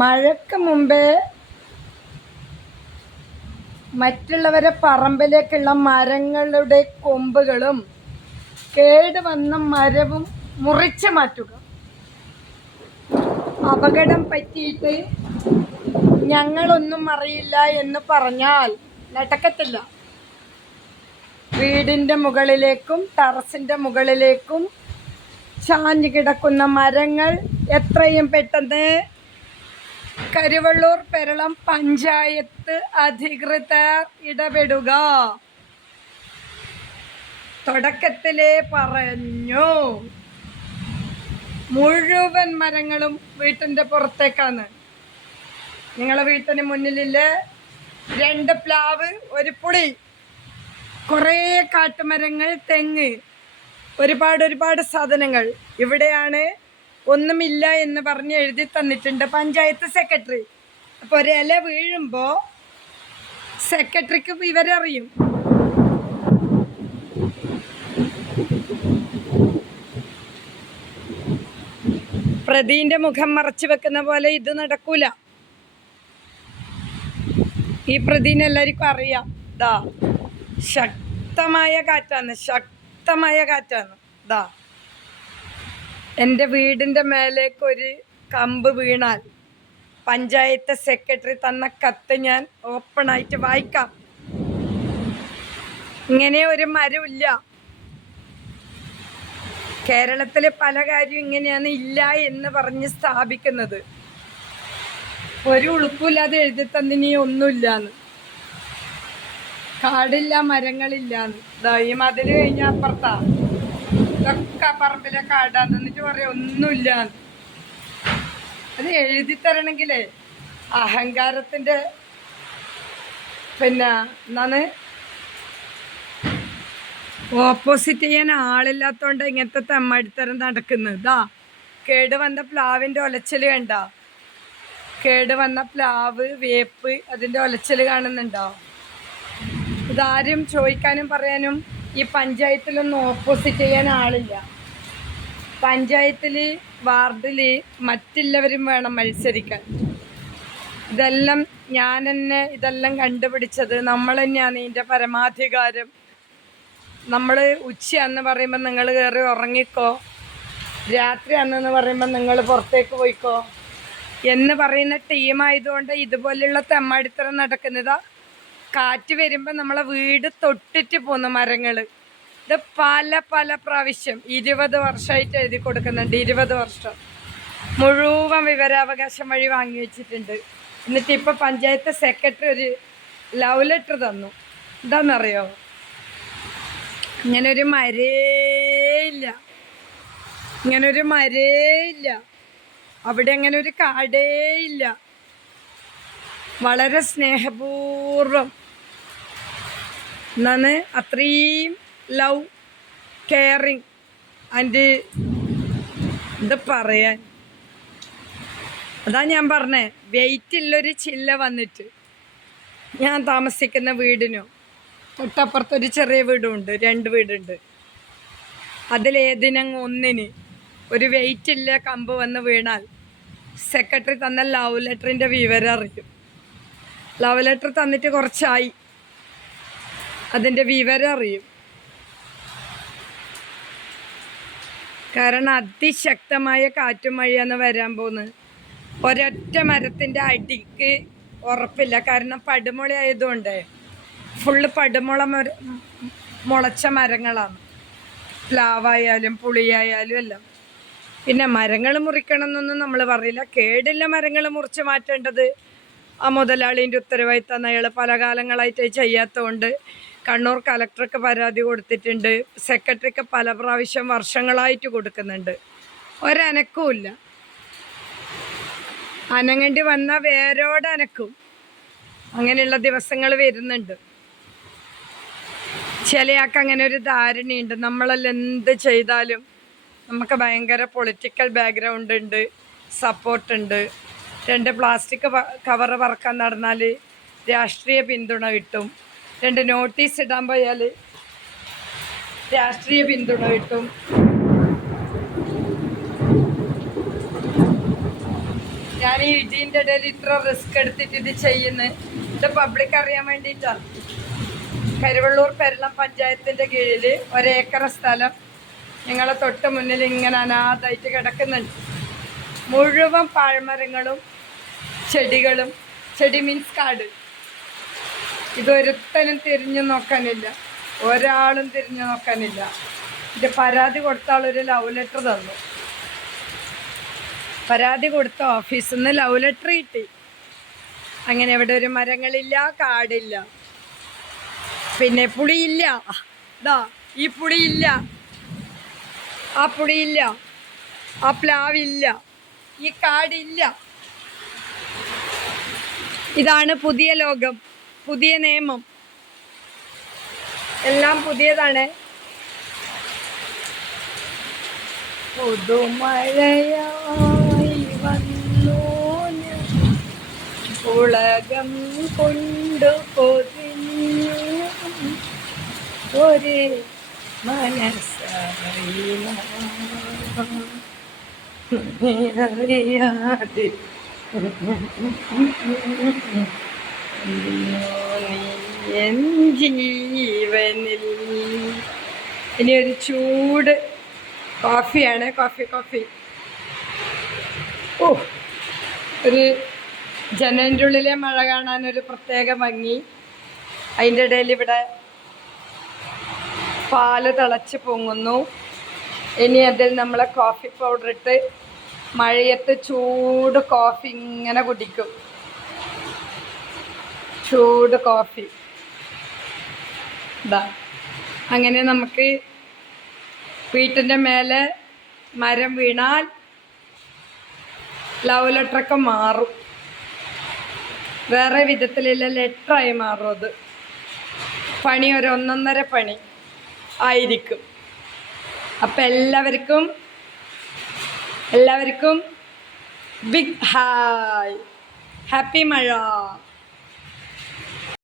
മഴയ്ക്ക് മുമ്പേ മറ്റുള്ളവരെ പറമ്പിലേക്കുള്ള മരങ്ങളുടെ കൊമ്പുകളും കേടുവന്ന മരവും മുറിച്ചു മാറ്റുക. അപകടം പറ്റിയിട്ട് ഞങ്ങളൊന്നും അറിയില്ല എന്ന് പറഞ്ഞാൽ നടക്കത്തില്ല. വീടിൻ്റെ മുകളിലേക്കും ടെറസിൻ്റെ മുകളിലേക്കും ചാഞ്ഞു കിടക്കുന്ന മരങ്ങൾ എത്രയും പെട്ടെന്ന് കരുവള്ളൂർ പെരളം പഞ്ചായത്ത് അധികൃതർ ഇടപെടുക. തുടക്കത്തിലേ പറഞ്ഞു, മുഴുവൻ മരങ്ങളും വീട്ടിൻ്റെ പുറത്തേക്കാണ്. നിങ്ങളെ വീട്ടിന് മുന്നിലില്ലേ 2 പ്ലാവ്, 1 പുളി, കുറേ കാട്ടുമരങ്ങൾ, തെങ്ങ്, ഒരുപാട് സാധനങ്ങൾ ഇവിടെയാണ്. ഒന്നുമില്ല എന്ന് പറഞ്ഞ് എഴുതി തന്നിട്ടുണ്ട് പഞ്ചായത്ത് സെക്രട്ടറി. അപ്പോൾ ഒരു ഇല വീഴുമ്പോൾ സെക്രട്ടറിക്ക് വിവരറിയും. പ്രതിന്റെ മുഖം മറച്ചു വെക്കുന്ന പോലെ ഇത് നടക്കൂല. ഈ പ്രതിനെ എല്ലാവർക്കും അറിയാം. ദാ ശക്തമായ കാറ്റാണ്. ദാ എൻ്റെ വീടിൻ്റെ മേലേക്കൊരു കമ്പ് വീണാൽ പഞ്ചായത്ത് സെക്രട്ടറി തന്ന കത്ത് ഞാൻ ഓപ്പണായിട്ട് വായിക്കാം. ഇങ്ങനെ ഒരു മരമില്ല. കേരളത്തിൽ പല കാര്യവും ഇങ്ങനെയാണ് ഇല്ല എന്ന് പറഞ്ഞ് സ്ഥാപിക്കുന്നത്. ഒരു ഉളുപ്പില്ലാതെ എഴുതി തന്നിനി ഒന്നുമില്ലാന്ന്, കാടില്ല, മരങ്ങളില്ലാന്ന്. ഈ മതിൽ കഴിഞ്ഞ അപ്പുറത്താ ഇതൊക്കെ പറമ്പിലെ കാടാന്ന്. എന്നിട്ട് പറയാം ഒന്നുമില്ലാന്ന്. അത് എഴുതി തരണമെങ്കിലേ അഹങ്കാരത്തിൻ്റെ എന്നാണ് ഓപ്പോസിറ്റ് ചെയ്യാൻ ആളില്ലാത്തതുകൊണ്ട് ഇങ്ങനത്തെ തെമ്മടിത്തരം നടക്കുന്നത്. കേടുവന്ന പ്ലാവിൻ്റെ ഒലച്ചൽ കണ്ട, കേടുവന്ന പ്ലാവ്, വേപ്പ്, അതിൻ്റെ ഒലച്ചൽ കാണുന്നുണ്ടോ? ഇതാരും ചോദിക്കാനും പറയാനും ഈ പഞ്ചായത്തിലൊന്നും ഓപ്പോസിറ്റ് ചെയ്യാൻ ആളില്ല. പഞ്ചായത്തിൽ, വാർഡിൽ മറ്റുള്ളവരും വേണം മത്സരിക്കാൻ. ഇതെല്ലാം ഞാൻ തന്നെ ഇതെല്ലാം കണ്ടുപിടിച്ചത്. നമ്മൾ തന്നെയാണ് ഇതിൻ്റെ പരമാധികാരം. നമ്മൾ ഉച്ചയാന്ന് പറയുമ്പോൾ നിങ്ങൾ കയറി ഉറങ്ങിക്കോ, രാത്രിയാണെന്ന് പറയുമ്പോൾ നിങ്ങൾ പുറത്തേക്ക് പോയിക്കോ എന്ന് പറയുന്ന ടീമായതുകൊണ്ട് ഇതുപോലെയുള്ള തെമ്മാടിത്തരം നടക്കുന്നതാ. കാറ്റ് വരുമ്പോൾ നമ്മളെ വീട് തൊട്ടിട്ട് പോകുന്ന മരങ്ങൾ ഇത് പല പ്രാവശ്യം 20 വർഷമായിട്ട് എഴുതി കൊടുക്കുന്നുണ്ട്. 20 വർഷം മുഴുവൻ വിവരാവകാശം വഴി വാങ്ങി വെച്ചിട്ടുണ്ട്. എന്നിട്ട് ഇപ്പോൾ പഞ്ചായത്ത് സെക്രട്ടറി ഒരു ലവ് ലെറ്റർ തന്നു. എന്താണെന്നറിയോ? ഇങ്ങനൊരു മരേയില്ല, അവിടെ അങ്ങനെ ഒരു കാടേയില്ല. വളരെ സ്നേഹപൂർവം എന്നാണ്, അത്രയും ലവ്, കെയറിങ് ആൻഡ് ഇത് പറയാൻ. അതാ ഞാൻ പറഞ്ഞേ, വെയിറ്റുള്ളൊരു ചില്ല വന്നിട്ട് ഞാൻ താമസിക്കുന്ന വീടിനോ തൊട്ടപ്പുറത്തൊരു ചെറിയ വീടുണ്ട്, 2 വീടുണ്ട്. അതിലേതിനങ്ങ് ഒന്നിന് ഒരു വെയിറ്റില്ല കമ്പ് വന്ന് വീണാൽ സെക്രട്ടറി തന്ന ലവ് ലെറ്ററിൻ്റെ വിവരം അറിയും. ലവ് ലെറ്റർ തന്നിട്ട് കുറച്ചായി, അതിൻ്റെ വിവരം അറിയും. കാരണം അതിശക്തമായ കാറ്റും മഴയാണ് വരാൻ പോകുന്നത്. ഒരൊറ്റ മരത്തിൻ്റെ അടിക്ക് ഉറപ്പില്ല. കാരണം പടുമുള ആയതുകൊണ്ട് ഫുള്ള് മുളച്ച മരങ്ങളാണ്. പ്ലാവായാലും പുളിയായാലും എല്ലാം. പിന്നെ മരങ്ങൾ മുറിക്കണം എന്നൊന്നും നമ്മൾ പറയില്ല. കേടുള്ള മരങ്ങൾ മുറിച്ച് മാറ്റേണ്ടത് ആ മുതലാളീൻ്റെ ഉത്തരവാദിത്തമാണ്. അയാൾ പല കാലങ്ങളായിട്ട് ചെയ്യാത്തതുകൊണ്ട് കണ്ണൂർ കലക്ടർക്ക് പരാതി കൊടുത്തിട്ടുണ്ട്. സെക്രട്ടറിക്ക് പല പ്രാവശ്യം വർഷങ്ങളായിട്ട് കൊടുക്കുന്നുണ്ട്. ഒരനക്കവുമില്ല. അനങ്ങേണ്ടി വന്ന വേരോടെ അനക്കും. അങ്ങനെയുള്ള ദിവസങ്ങൾ വരുന്നുണ്ട്. ചിലയാൾക്ക് അങ്ങനെ ഒരു ധാരണയുണ്ട്, നമ്മളെല്ലാം എന്ത് ചെയ്താലും നമുക്ക് ഭയങ്കര പൊളിറ്റിക്കൽ ബാക്ക്ഗ്രൗണ്ട് ഉണ്ട്, സപ്പോർട്ടുണ്ട്. 2 പ്ലാസ്റ്റിക് കവറ് പറക്കാൻ നടന്നാൽ രാഷ്ട്രീയ പിന്തുണ കിട്ടും. 2 നോട്ടീസ് ഇടാൻ പോയാൽ രാഷ്ട്രീയ പിന്തുണ കിട്ടും. ഞാൻ ഈ ഇടീൻ്റെ ഇടയിൽ ഇത്ര റിസ്ക് എടുത്തിട്ട് ഇത് ചെയ്യുന്നത് ഇത് പബ്ലിക് അറിയാൻ വേണ്ടിയിട്ടാണ്. കരുവള്ളൂർ പെരളം പഞ്ചായത്തിൻ്റെ കീഴിൽ 1 ഏക്കർ സ്ഥലം ഞങ്ങളെ തൊട്ട് മുന്നിൽ ഇങ്ങനെ അനാഥായിട്ട് കിടക്കുന്നുണ്ട്. മുഴുവൻ പാഴ്മരങ്ങളും ചെടികളും, ചെടി മീൻസ് കാട്. ഇതൊരുത്തനും തിരിഞ്ഞു നോക്കാനില്ല, ഒരാളും തിരിഞ്ഞു നോക്കാനില്ല. ഇത് പരാതി കൊടുത്ത ആളൊരു ലവ് ലെറ്റർ തന്നു. പരാതി കൊടുത്ത ഓഫീസിൽ നിന്ന് ലവ് ലെറ്റർ കിട്ടി. അങ്ങനെ ഇവിടെ ഒരു മരങ്ങളില്ല, കാടില്ല, പിന്നെ പുളിയില്ല. ഇതാ ഈ പുളിയില്ല, ആ പുളിയില്ല, ആ പ്ലാവില്ല, ഈ കാടില്ല. ഇതാണ് പുതിയ ലോകം, പുതിയ നിയമം, എല്ലാം പുതിയതാണ്. പുതുമഴയായി വന്നു ഉലകം കൊണ്ടു പൊതിഞ്ഞു ഒരു മനസ്സറിയാതെ എൻ ജീവനിൽ. ഇനി ഒരു ചൂട് കോഫിയാണ്. കോഫി ഓ, ഒരു ജനലിൻ്റെ ഉള്ളിലെ മഴ കാണാനൊരു പ്രത്യേക ഭംഗി. അതിൻ്റെ ഇടയിൽ ഇവിടെ പാല് തിളച്ച് പൊങ്ങുന്നു. ഇനി അതിൽ നമ്മൾ കോഫി പൗഡർ ഇട്ട് മഴയത്ത് ചൂട് കോഫി ഇങ്ങനെ കുടിക്കും. ചൂട് കോഫി ഇതാ. അങ്ങനെ നമുക്ക് വീട്ടിൻ്റെ മേലെ മരം വീണാൽ ലവ് ലെറ്ററൊക്കെ മാറും. വേറെ വിധത്തിലുള്ള ലെറ്ററായി മാറും. അത് പണി ഒരു 1.5 പണി ആയിരിക്കും. അപ്പം എല്ലാവർക്കും ബിഗ് ഹായ്, ഹാപ്പി മഴ.